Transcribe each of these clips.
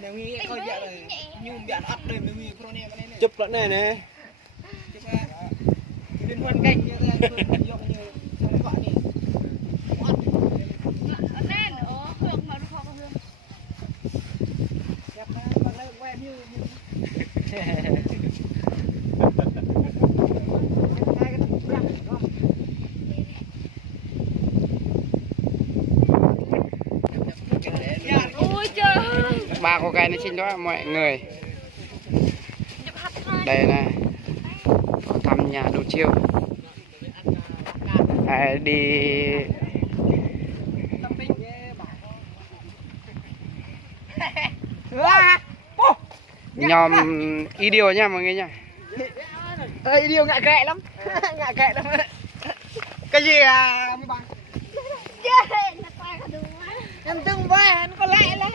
đây này nghĩ coi vậy rồi nhung biện ắt đây mới mi pro này chụp lại này nè liên quan canh như thế dụng như trong gọi này nên ở hương mà nó không hương đẹp mà lấy quen như ba cô gái nó xin đó mọi người. Đây nè, thăm nhà đồ chiêu. Đi nhòm ý điều nha mọi người nha. Ý điều ngại kệ lắm. Ngại kệ lắm. Cái gì à mấy bạn? Em từng về nó có lẽ lắm.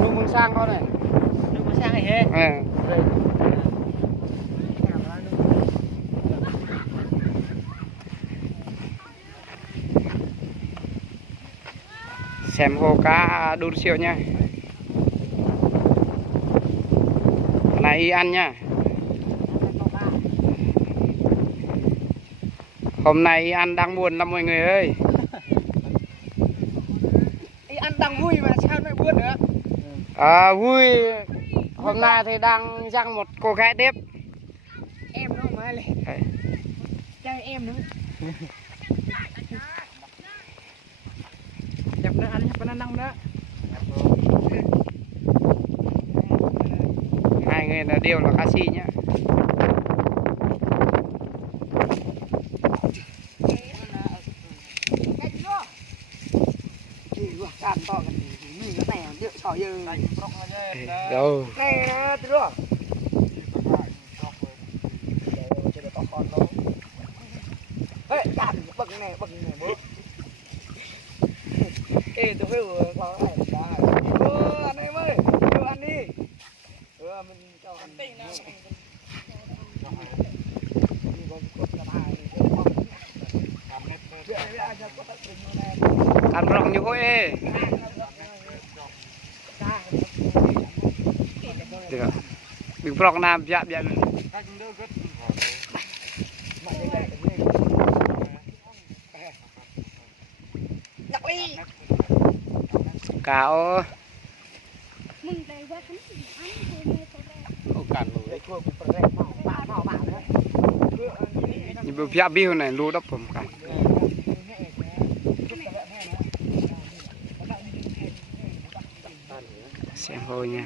Lu muốn sang con này. Lu muốn sang này hết. Xem hồ cá đun siêu nha. Này ăn nha. Hôm nay ăn đang buồn lắm mọi người ơi. Ăn đang vui mà sao lại buồn nữa? Vui. Hôm nay thì đang dăng một cô gái tiếp. Em nữa mà lại. Chơi em nữa. Đẹp nữa ăn phải ăn nữa. Hai người là đều là ca sĩ nhá. Cạn to cái mình cái này điệu sỏi dư. Đâu. Này từ đó. Ê, cạn bậc này bậc này bố. Ê, tôi phải có này ăn em ơi, ăn đi. Mình cho ăn tỉnh nào. Ăn rộng như khối ê. Được. Bình prong nam dạ dạ. Cáo. Như bữa phía biêu này lú đắpผมcả. Xem thôi nha.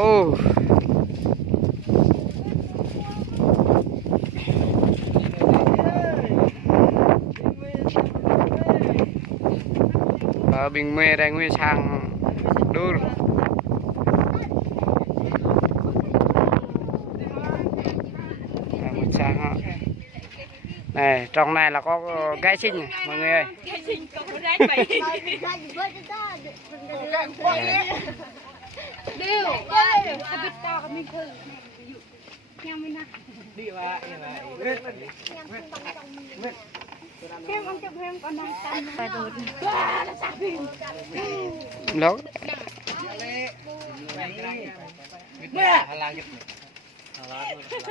Oh. Bình mê đây nguyên sang đu. Này trong này là có gái xinh này mọi người ơi. cái sinh có gái bảy đều cái bít to cái mình thử nhau mình nè Đi vào. em ăn chụp em còn đang tăn phải rồi nó sạc pin Lớn.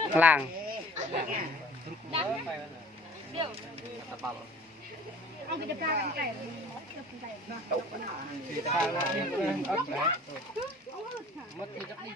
Làng. ông cái ra ăn cày Mất thì chắc đi